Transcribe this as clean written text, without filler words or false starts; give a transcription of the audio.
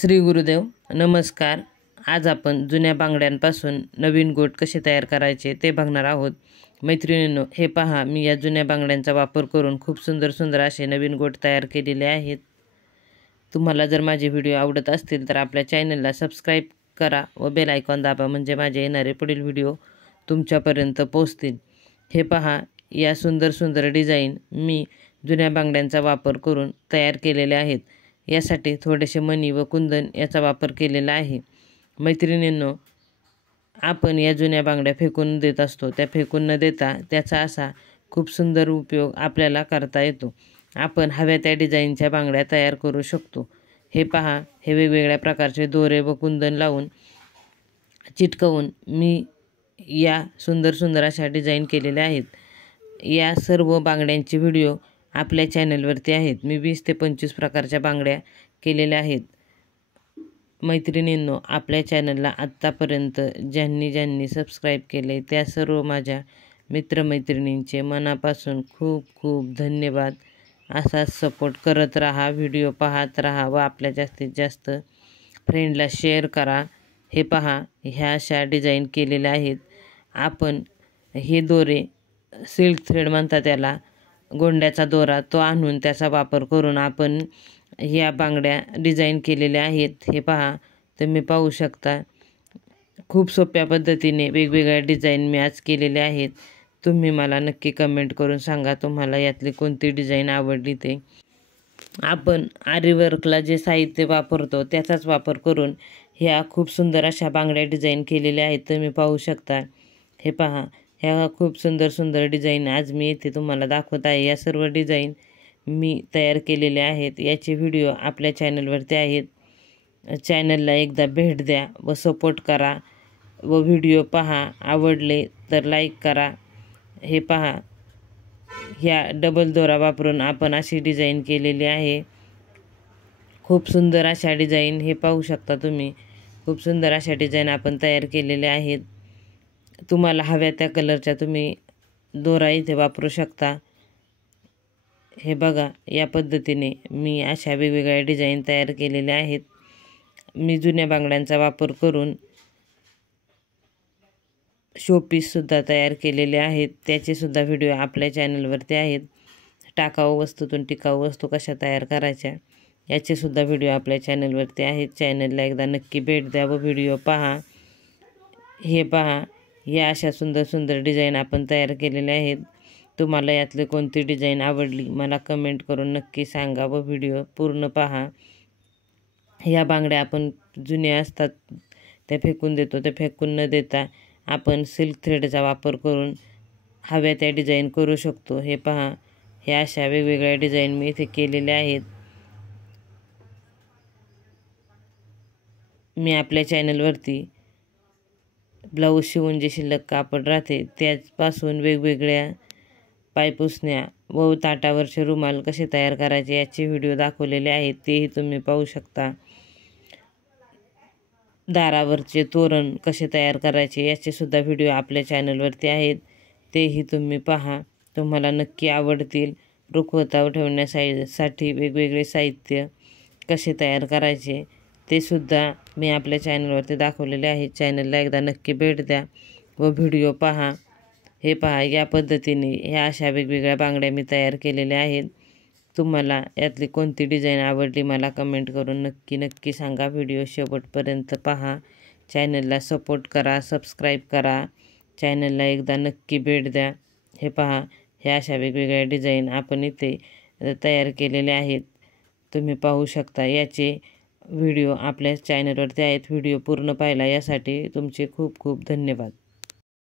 श्री गुरुदेव नमस्कार। आज आपण जुन्या बांगड्यांपासून नवीन गोट कसे तयार करायचे ते बघणार आहोत। मैत्रिणींनो, हे पहा, मी या जुन्या बांगड्यांचा वापर करून खूप सुंदर असे नवीन गोट तयार केलेले आहेत। तुम्हाला जर माझे व्हिडिओ आवडत असतील तर आपल्या चॅनलला सबस्क्राईब करा व बेल आयकॉन दाबा, म्हणजे माझे येणारे पुढील व्हिडिओ तुमच्यापर्यंत पोहोचतील। हे पहा, या सुंदर डिझाईन मी जुन्या बांगड्यांचा वापर करून तयार केलेले आहेत। यासाठी थोडेसे मणी व कुंदन याचा वापर केलेला आहे। मैत्रिणींनो, आपण या जुन्या बांगड्या फेकून देत असतो, त्या फेकून न देता त्याचा असा खूप सुंदर उपयोग आपल्याला करता येतो। आपण हव्या त्या डिझाईनच्या बांगड्या तयार करू शकतो। हे पहा, हे वेगवेगळ्या प्रकारचे दोरे व कुंदन लावून चिटकवून मी या सुंदर अशा डिझाईन केलेल्या आहेत। या सर्व बांगड्यांचे व्हिडिओ आपल्या चॅनलवरती आहेत। मी 20 ते 25 प्रकारच्या बांगड्या केलेल्या आहेत। मैत्रिणींनो, आपल्या चॅनलला आत्तापर्यंत ज्यांनी सबस्क्राईब केले त्या सर्व माझ्या मित्रमैत्रिणींचे मनापासून खूप धन्यवाद। असाच सपोर्ट करत राहा, व्हिडिओ पाहत राहा व आपल्या जास्तीत जास्त फ्रेंडला शेअर करा। हे पहा, ह्या अशा डिझाईन केलेल्या आहेत। आपण हे दोरे सिल्क थ्रेड म्हणतात त्याला, गोंड्याचा दोरा, तो आणून त्याचा वापर करून आपण ह्या बांगड्या डिझाईन केलेल्या आहेत। हे पहा, तुम्ही पाहू शकता, खूप सोप्या पद्धतीने वेगवेगळ्या डिझाईन मी आज केलेल्या आहेत। तुम्ही मला नक्की कमेंट करून सांगा तुम्हाला यातली कोणती डिझाईन आवडली ते। आपण आरीवर्कला जे साहित्य वापरतो त्याचाच वापर करून ह्या खूप सुंदर अशा बांगड्या डिझाईन केलेल्या आहेत। तुम्ही पाहू शकता, हे पहा, ह्या खूप सुंदर डिझाईन आज मी इथे तुम्हाला दाखवत आहे। या सर्व डिझाईन मी तयार केलेल्या आहेत। याचे व्हिडिओ आपल्या चॅनलवरती आहेत। चॅनलला एकदा भेट द्या व सपोर्ट करा व व्हिडिओ पहा, आवडले तर लाईक करा। हे पहा, ह्या डबल दोरा वापरून आपण अशी डिझाईन केलेली आहे। खूप सुंदर अशा डिझाईन, हे पाहू शकता तुम्ही, खूप सुंदर अशा डिझाईन आपण तयार केलेल्या आहेत। तुम्हाला हव्या त्या कलरच्या तुम्ही दोरा इथे वापरू शकता। हे बघा, या पद्धतीने मी अशा वेगवेगळ्या डिझाईन तयार केलेल्या आहेत। मी जुन्या बांगड्यांचा वापर करून शोपीससुद्धा तयार केलेले आहेत। त्याचे सुद्धा व्हिडिओ आपल्या चॅनलवरती आहेत। टाकाऊ वस्तूतून टिकाऊ वस्तू कशा तयार करायच्या याचे सुद्धा व्हिडिओ आपल्या चॅनलवरती आहेत। चॅनलला एकदा नक्की भेट द्या व व्हिडिओ पहा। हे पहा, या अशा सुंदर डिझाईन आपण तयार केलेल्या आहेत। तुम्हाला यातली कोणती डिझाईन आवडली मला कमेंट करून नक्की सांगा व व्हिडिओ पूर्ण पहा। या बांगड्या आपण जुन्या असतात त्या फेकून देतो, त्या फेकून न देता आपण सिल्क थ्रेडचा वापर करून हव्या त्या डिझाईन करू शकतो। हे पहा, ह्या अशा वेगवेगळ्या डिझाईन मी इथे केलेल्या आहेत। मी आपल्या चॅनलवरती ब्लाऊज शिवून जे शिल्लक कापड राहते त्यापासून वेगवेगळ्या पायपुसण्या व ताटावरचे रुमाल कसे तयार करायचे याचे व्हिडिओ दाखवलेले आहेत, तेही तुम्ही पाहू शकता। दारावरचे तोरण कसे तयार करायचे याचे सुद्धा व्हिडिओ आपल्या चॅनलवरती आहेत, तेही तुम्ही पहा, तुम्हाला नक्की आवडतील। रुखवतावर ठेवण्यासाठी वेगवेगळे साहित्य कसे तयार करायचे ते सुद्धा मी आपल्या चॅनलवरती दाखवलेले आहेत। चॅनलला एकदा नक्की भेट द्या व व्हिडिओ पहा। हे पहा, या पद्धतीने ह्या अशा वेगवेगळ्या बांगड्या मी तयार केलेल्या आहेत। तुम्हाला यातली कोणती डिझाईन आवडली मला कमेंट करून नक्की सांगा। व्हिडिओ शेवटपर्यंत पहा, चॅनलला सपोर्ट करा, सबस्क्राईब करा, चॅनलला एकदा नक्की भेट द्या। हे पहा, ह्या अशा वेगवेगळ्या डिझाईन आपण इथे तयार केलेल्या आहेत। तुम्ही पाहू शकता, याचे व्हिडिओ आपल्या चॅनलवरती आहेत। व्हिडिओ पूर्ण पाहिला यासाठी तुमचे खूप धन्यवाद।